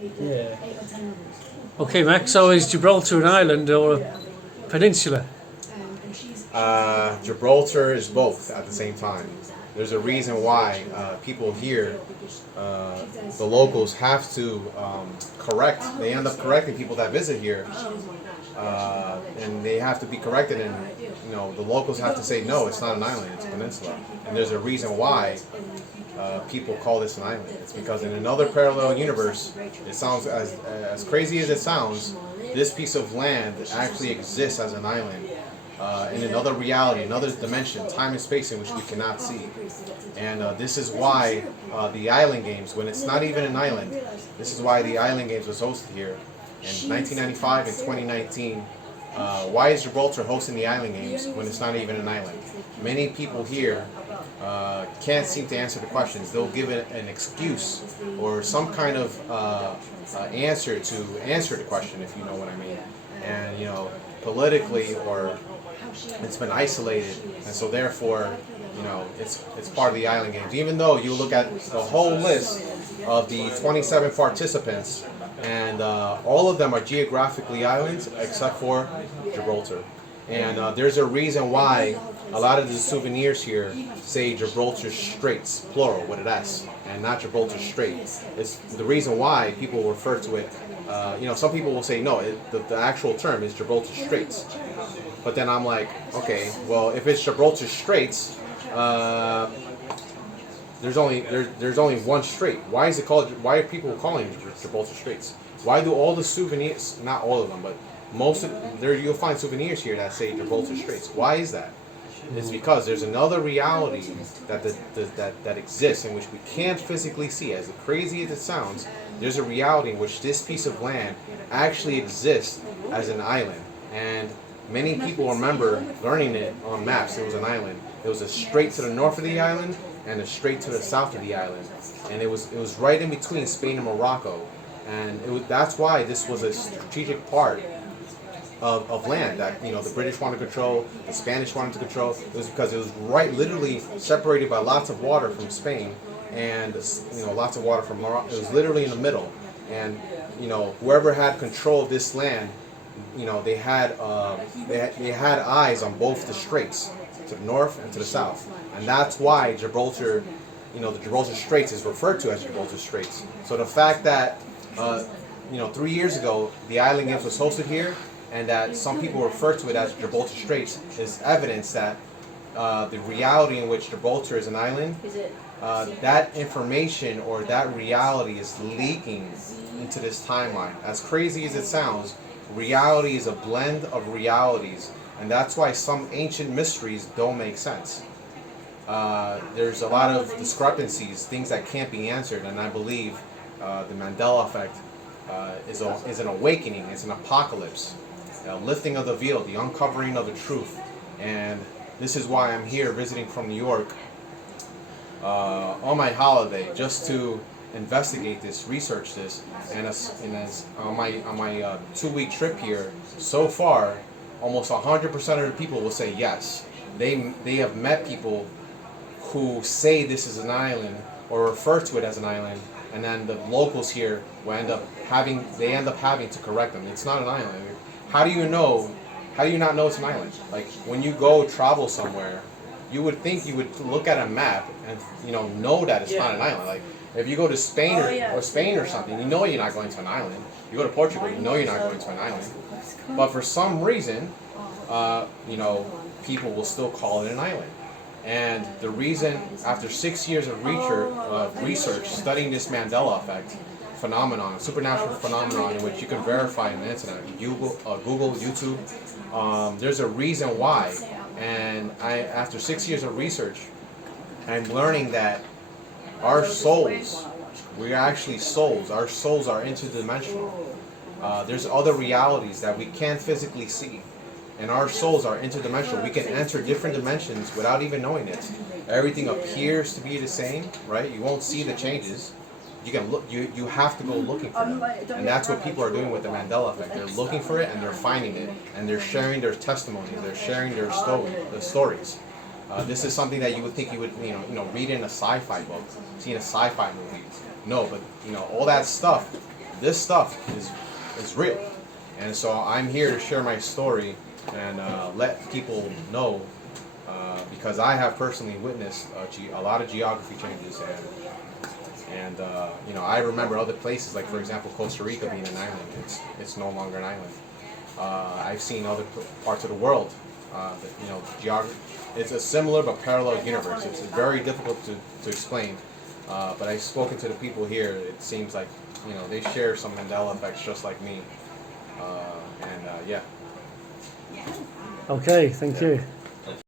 Yeah. Okay, Max, so is Gibraltar an island or a peninsula? Gibraltar is both at the same time. There's a reason why people here, the locals, have to correct. They end up correcting people that visit here, and they have to be corrected. And the locals have to say, no, it's not an island; it's a peninsula. And there's a reason why people call this an island. It's because in another parallel universe, it sounds as crazy as it sounds. This piece of land actually exists as an island. In another reality, another dimension, time and space in which we cannot see. And this is why the island games, when it's not even an island, this is why the island games was hosted here in 1995 and 2019. Why is Gibraltar hosting the island games when it's not even an island? Many people here can't seem to answer the questions. They'll give it an excuse or some kind of answer to answer the question, if you know what I mean. And politically or it's been isolated, and so therefore, it's part of the island games. Even though you look at the whole list of the 27 participants, and all of them are geographically islands except for Gibraltar. And there's a reason why a lot of the souvenirs here say Gibraltar Straits, plural, with an S, and not Gibraltar Strait. It's the reason why people refer to it. Some people will say no, the actual term is Gibraltar Straits. But then I'm like, okay, well, if it's Gibraltar Straits, there's only one strait. Why is it called? Why are people calling it Gibraltar Straits? Why do all the souvenirs? Not all of them, but most of there you'll find souvenirs here that say Gibraltar Straits. Why is that? It's because there's another reality that exists in which we can't physically see. As crazy as it sounds, there's a reality in which this piece of land actually exists as an island. And many people remember learning it on maps. It was an island. There was a strait to the north of the island and a strait to the south of the island. And it was right in between Spain and Morocco. And that's why this was a strategic part of land that the British wanted to control, the Spanish wanted to control. It was because it was literally separated by lots of water from Spain and lots of water from Morocco. It was literally in the middle, and whoever had control of this land, they had eyes on both the straits, to the north and to the south, and that's why Gibraltar, the Gibraltar Straits is referred to as Gibraltar Straits. So the fact that 3 years ago the island games was hosted here, and that some people refer to it as Gibraltar Straits, is evidence that the reality in which Gibraltar is an island, that information or that reality is leaking into this timeline. As crazy as it sounds, reality is a blend of realities, and that's why some ancient mysteries don't make sense. There's a lot of discrepancies, things that can't be answered, and I believe the Mandela effect is an awakening, it's an apocalypse. Lifting of the veil, the uncovering of the truth. And this is why I'm here visiting from New York on my holiday, just to investigate this, research this. And as on my 2-week trip here, so far, almost 100% of the people will say yes. They have met people who say this is an island or refer to it as an island, and then the locals here will end up having to correct them. It's not an island. How do you not know it's an island? Like, when you go travel somewhere, you would think you would look at a map and know that it's not an island. Like, if you go to Spain or Spain or something, you're not going to an island. You go to Portugal, you're not going to an island. But for some reason, people will still call it an island. And the reason, after 6 years of research studying this Mandela effect phenomenon, supernatural phenomenon in which you can verify on the internet, Google, YouTube, there's a reason why. And after 6 years of research, I'm learning that our souls, we are actually souls. Our souls are interdimensional. There's other realities that we can't physically see. And our souls are interdimensional. We can enter different dimensions without even knowing it. Everything appears to be the same, right? You won't see the changes. You can look. You have to go looking for them, and that's what people are doing with the Mandela effect. They're looking for it and they're finding it, and they're sharing their testimonies. They're sharing their stories. This is something that you would think you would read in a sci-fi book, see in a sci-fi movie. No, but all that stuff this stuff is real, and so I'm here to share my story and let people know, because I have personally witnessed a lot of geography changes, and you know, I remember other places, like for example Costa Rica being an island. It's no longer an island. I've seen other parts of the world. You know, it's a similar but parallel universe. It's very difficult to explain. But I've spoken to the people here. It seems like, you know, they share some Mandela effects just like me. Yeah. Okay, thank you.